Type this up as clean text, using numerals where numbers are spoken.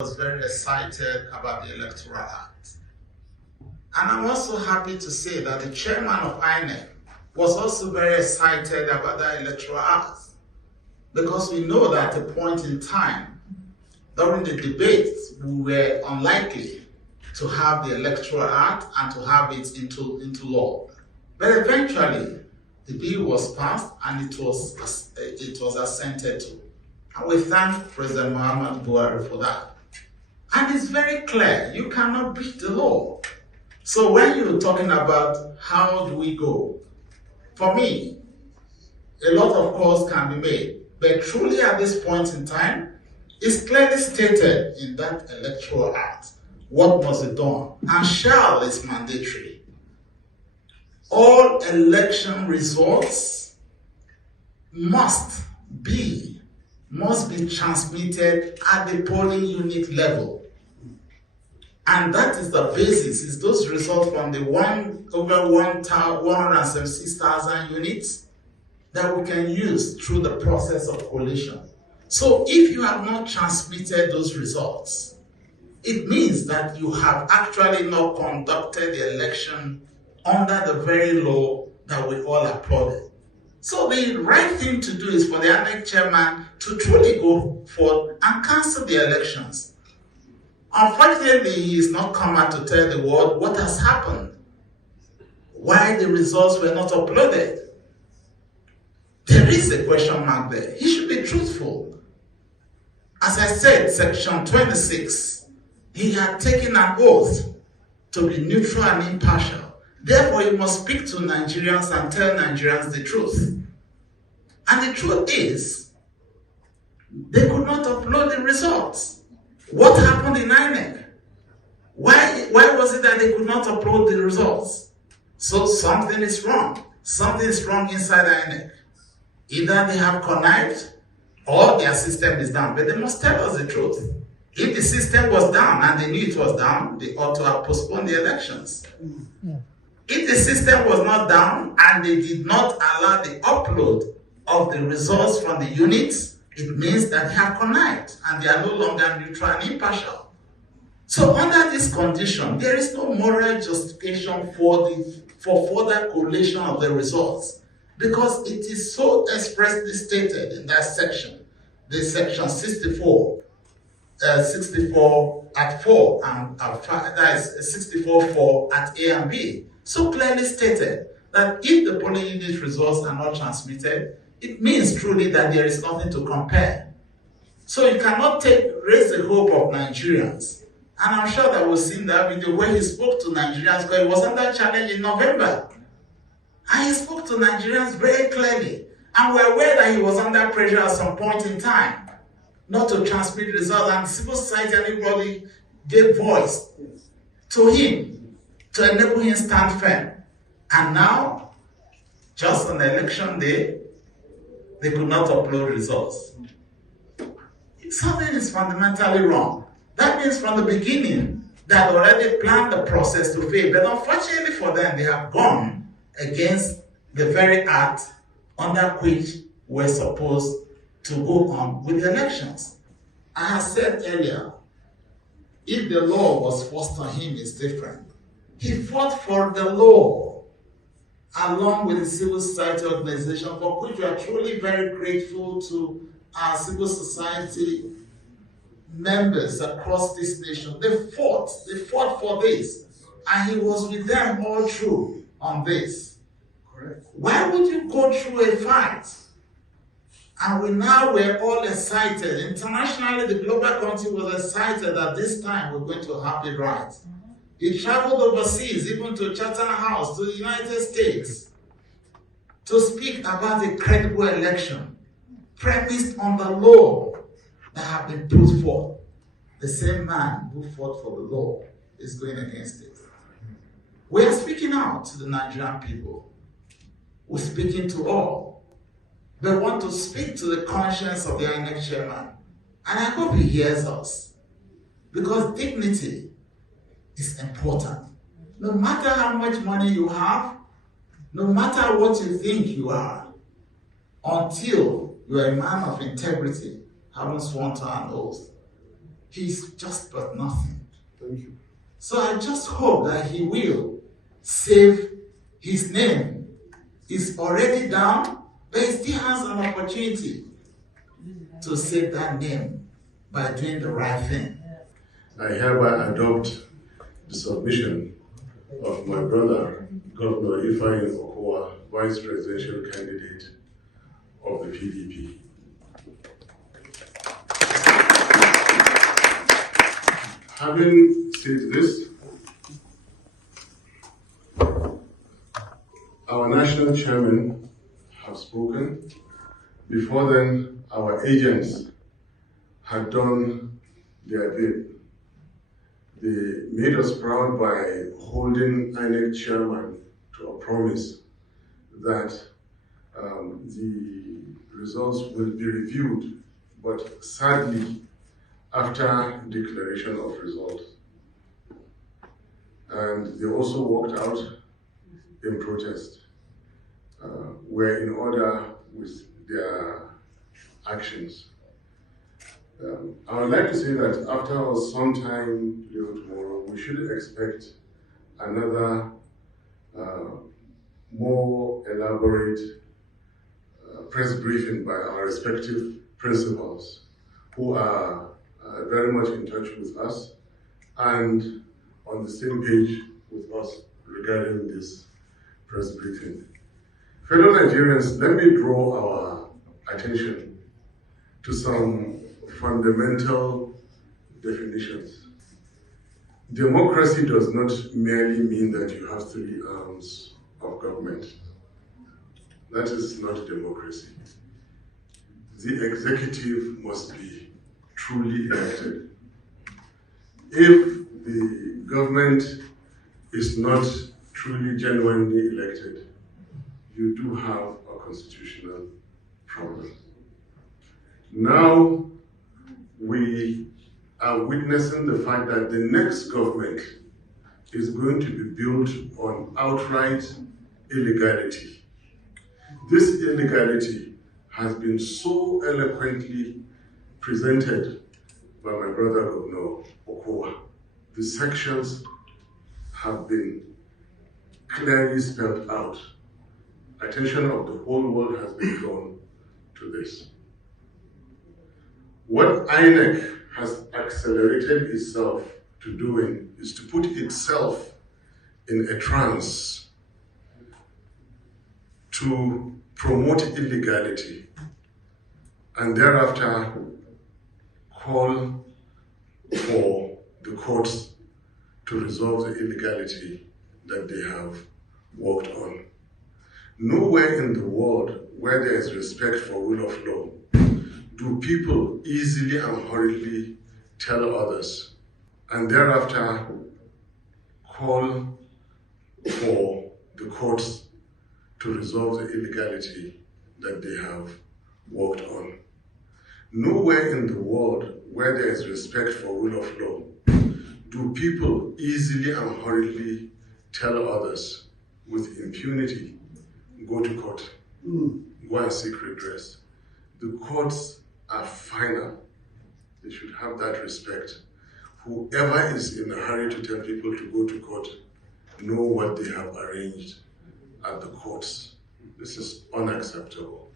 was very excited about the Electoral Act. And I'm also happy to say that the chairman of INEC was also very excited about the Electoral Act, because we know that at a point in time, during the debates, we were unlikely to have the Electoral Act and to have it into law. But eventually, the bill was passed and it was assented to. And we thank President Muhammad Buhari for that. And it's very clear, you cannot beat the law. So when you're talking about how do we go, for me, a lot of calls can be made. But truly at this point in time, it's clearly stated in that Electoral Act what must be done. And shall is mandatory. All election results must be transmitted at the polling unit level. And that is the basis, is those results from the over 176,000 units that we can use through the process of collation. So if you have not transmitted those results, it means that you have actually not conducted the election under the very law that we all applauded. So the right thing to do is for the INEC chairman to truly go forth and cancel the elections. Unfortunately, he has not come out to tell the world what has happened, why the results were not uploaded. There is a question mark there. He should be truthful. As I said, Section 26, he had taken an oath to be neutral and impartial. Therefore, he must speak to Nigerians and tell Nigerians the truth. And the truth is, they could not upload the results. What happened in INEC? Why was it that they could not upload the results? So something is wrong. Something is wrong inside INEC. Either they have connived or their system is down. But they must tell us the truth. If the system was down and they knew it was down, they ought to have postponed the elections. If the system was not down and they did not allow the upload of the results from the units, it means that they have connived and they are no longer neutral and impartial. So under this condition, there is no moral justification for further collation of the results, because it is so expressly stated in that section, the section 64 at 4 and that is 64.4 at A and B. So clearly stated that if the polling unit results are not transmitted, it means truly that there is nothing to compare. So you cannot raise the hope of Nigerians. And I'm sure that we've seen that video where he spoke to Nigerians, because it was under challenge in November. And he spoke to Nigerians very clearly. And we're aware that he was under pressure at some point in time not to transmit results. And civil society and everybody gave voice to him to enable him stand firm. And now, just on election day, they could not upload results. Something is fundamentally wrong. That means from the beginning, they had already planned the process to fail. But unfortunately for them, they have gone against the very act under which we're supposed to go on with the elections. I have said earlier, if the law was forced on him, it's different. He fought for the law, along with the civil society organization, for which we are truly very grateful to our civil society members across this nation. They fought for this, and he was with them all through on this. Correct. Why would you go through a fight? And we're all excited. Internationally, the global community was excited that this time we're going to have it right. He traveled overseas, even to Chatham House, to the United States, to speak about a credible election, premised on the law that have been put forth. The same man who fought for the law is going against it. We are speaking out to the Nigerian people. We're speaking to all. We want to speak to the conscience of the INEC chairman. And I hope he hears us. Because dignity is important. No matter how much money you have, no matter what you think you are, until you are a man of integrity, having sworn to an oath, he's just but nothing. Thank you. So I just hope that he will save his name. He's already down, but he still has an opportunity to save that name by doing the right thing. I hereby adopt the submission of my brother, Governor Ifeanyi Okowa, Vice Presidential Candidate of the PDP. Having said this, our national chairman have spoken. Before then, our agents had done their bit. They made us proud by holding INEC chairman to a promise that the results will be reviewed, but sadly, after declaration of results. And they also walked out in protest, were in order with their actions. I would like to say that after some time today or tomorrow, we should expect another more elaborate press briefing by our respective principals who are very much in touch with us and on the same page with us regarding this press briefing. Fellow Nigerians, let me draw our attention to some fundamental definitions. Democracy does not merely mean that you have 3 arms of government. That is not democracy. The executive must be truly elected. If the government is not truly, genuinely elected, you do have a constitutional problem. Now, we are witnessing the fact that the next government is going to be built on outright illegality. This illegality has been so eloquently presented by my brother Governor Okowa. The sections have been clearly spelled out. Attention of the whole world has been drawn to this. What INEC has accelerated itself to doing is to put itself in a trance to promote illegality and thereafter call for the courts to resolve the illegality that they have worked on. Nowhere in the world where there is respect for rule of law do people easily and hurriedly tell others and thereafter call for the courts to resolve the illegality that they have worked on. Nowhere in the world where there is respect for rule of law do people easily and hurriedly tell others with impunity, go to court, go and seek redress. The courts are final. They should have that respect. Whoever is in a hurry to tell people to go to court know what they have arranged at the courts. This is unacceptable.